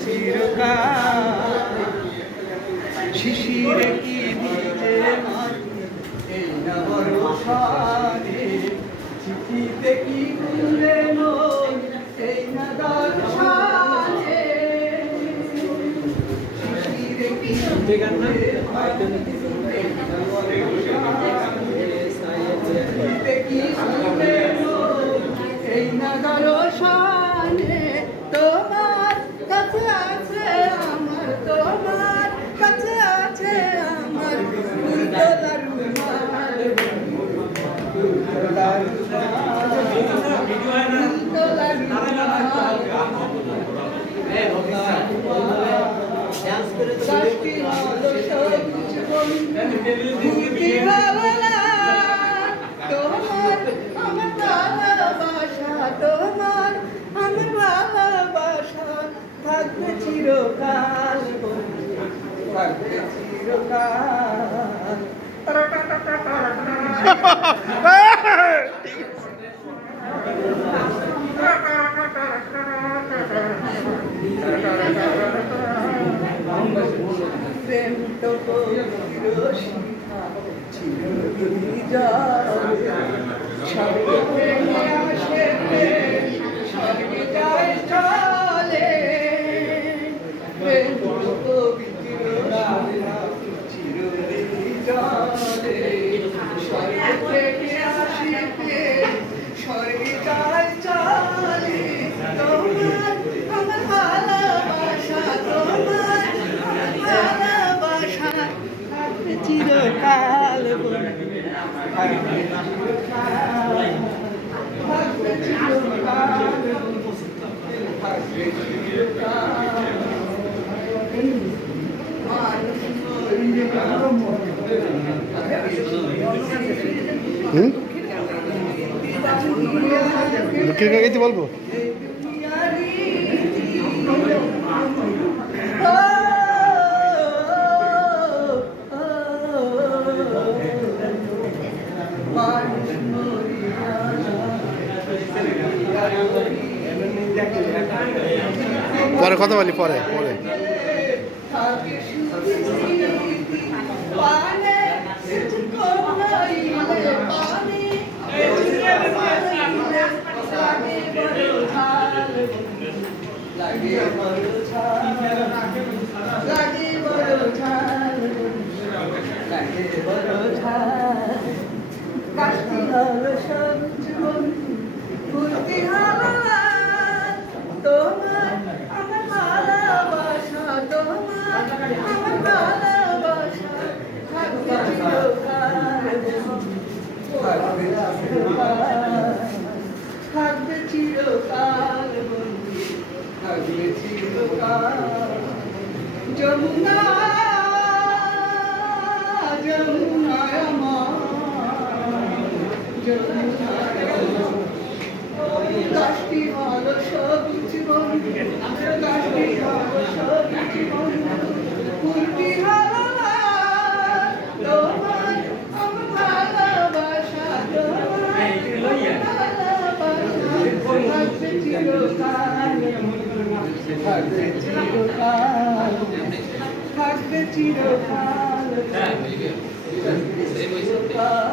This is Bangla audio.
চিরকাল শিশিরে কি ভিজে এই না বর্ষারে চিঠিতে কি ভুলে নই এই না দর্শনে শিশিরে কি চিঠিতে কি ভুলে নই এই না দর্শনে তোমার কাছে আছে আমার তোমার কাছে আছে আমার ফুলতলার রুমাল ফুলতলার তোমার আমার ভালোবাসা তোমার আমার ভালোবাসা থাকবে চিরকাল থাকবে চিরকাল প্রেম তো শিখা চিরদিনই যাবে স্বর্গে আসে স্বর্গে যায় চলে প্রেম তো পবিত্র চিরদিনই যাবে স্বর্গে থেকে আসিতে স্বর্গে যায় চলে তোমার আমার ভালোবাসা তোমার ভালোবাসা থাকবে চিরকাল থাকবে চিরকাল থাকবে চিরকাল থাকবে চিরকাল দুঃখের কাগজে বলবো পরে কথা বলি পরে পরে লাগে বড় ছাল লাগে বড় ছাল লাগে বড় ছাল কাশতি হলো সবুজ বন্ধু ফুলতি হলো লাল তোমার আমার ভালোবাসা তোমার আমার ভালোবাসা থাকবে চিরকাল থাকবে চিরকাল থাকবে চিরকাল থাকবে চিরকাল যমুনা যমুনা গাছটি হলো সবুজ বন্ধু গাছটি হলো সবুজ বন্ধু ফুলটি হলো লাল তোমার আমার ভালোবাসা তোমার ভালোবাসা থাকবে চিরকাল থাকবে চিরকাল থাকবে চিরকাল